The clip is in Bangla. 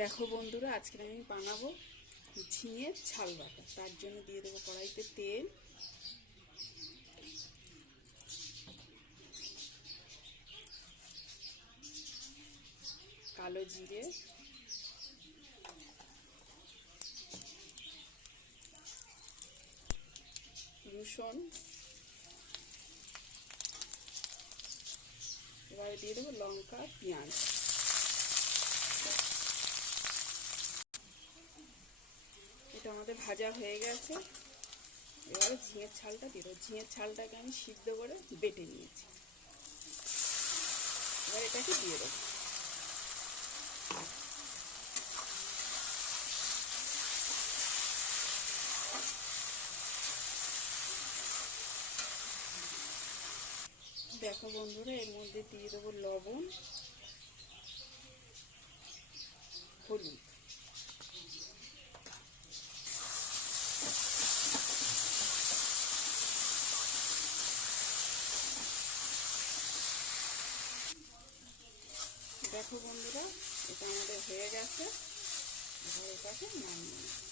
দেখো বন্ধুরা, আজকে আমি বানাবো ঝিঙের ছাল বাটা। তার জন্য দিয়ে দেবো কড়াইতে তেল, কালো জিরে, রসুন, এবারে দিয়ে দেবো লঙ্কা, পেঁয়াজ। এটা আমাদের ভাজা হয়ে গেছে। এবারে ঝিঙের ছালটা দিয়ে দেবো। ঝিঙের ছালটাকে আমি সিদ্ধ করে বেটে নিয়েছি। এবার এটাকে দিয়ে দেবো। দেখো বন্ধুরা, এর মধ্যে দিয়ে দেবো লবণ, হলুদ, দেখো বন্ধুরা, এটা আমাদের হয়ে গেছে। এবার এটাকে নামিয়ে